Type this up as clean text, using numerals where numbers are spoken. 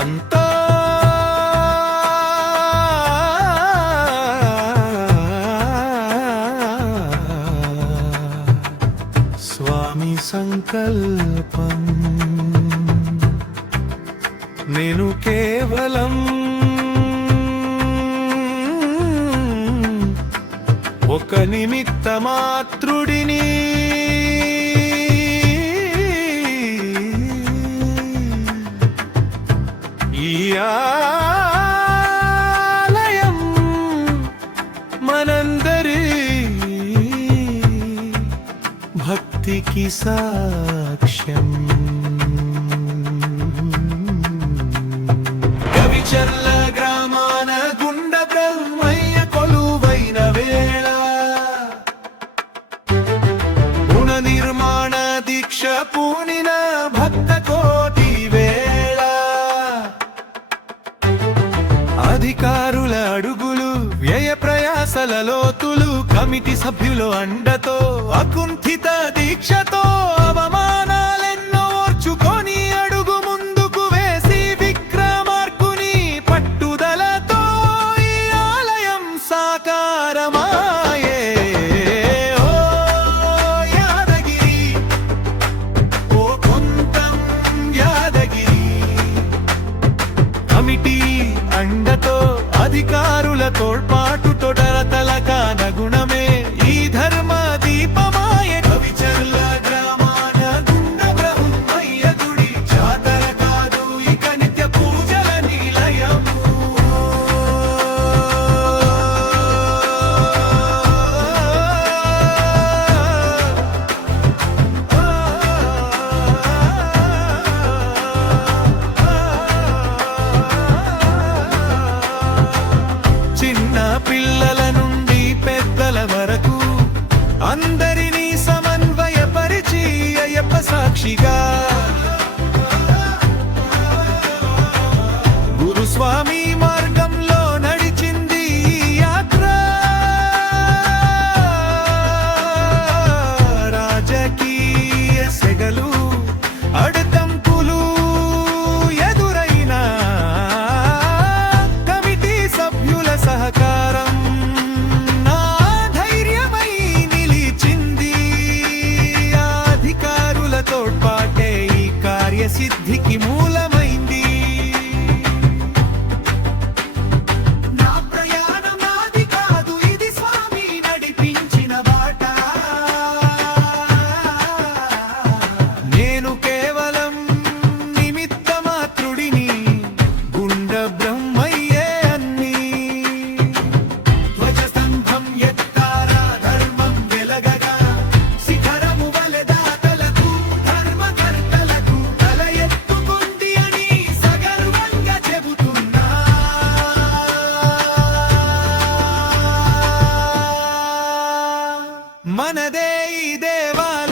అంతా స్వామి సంకల్పం. నేను కేవలం ఒక నిమిత్త మాత్రుడిని. ఈ ఆలయం మనందరి భక్తికి సాక్ష్యం. కవిచర్ల గ్రామాన గుండ బ్రహ్మయ్య కొలువైన వేళ గుణ నిర్మాణ దీక్ష పూనిన భక్త కోటి వేళ అధికారుల అడుగులు వ్యయ ప్రయాసల లోతులు కమిటీ సభ్యుల అండతో అకుంఠిత దీక్షతో అవమానాలెన్నో ఓర్చుకొని అడుగు ముందుకు వేసి విక్రమార్కుని పట్టుదలతో ఈ ఆలయం సాకారమాయే. ఓ యాదగిరి, ఓ కొంతం యాదగిరి, కమిటీ అండతో అధికారుల తోడ్పాటు తొడరతల కానగుణమే ఈ ధర్మ దీపమాయ. కవిచర్ల గ్రామాన గుండ బ్రహ్మయ్య గుడి జాతర కాదు ఇక నిత్య పూజల నిలయము. చిన్న పిల్లల నుండి పెద్దల వరకు అందరినీ సమన్వయపరిచి అయ్యప్ప సాక్షిగా గురుస్వామి మార్గంలో నడిచింది ఈ యాత్ర. రాజకీయ సెగలు అడ్డంకులు ఎదురైన కమిటీ సభ్యుల సహకారం నా ధైర్యమై నిలిచింది. అధికారుల తోడ్పాటే ఈ కార్యసిద్ధికి మూలమైంది. నా ప్రయాణం నాది కాదు, ఇది స్వామి నడిపించిన బాట. నేను కేవలం నిమిత్త మాత్రుడిని, గుండ బ్రహ్మయ్యే అన్ని. ధ్వజస్తంభం ఎత్తారా ధర్మం వెలగగా, శిఖరము వలె దాతలకు ధర్మకర్తలకు తల ఎత్తుకుంది అని సగర్వంగా చెబుతున్నా. మనదే ఈ దేవాలయం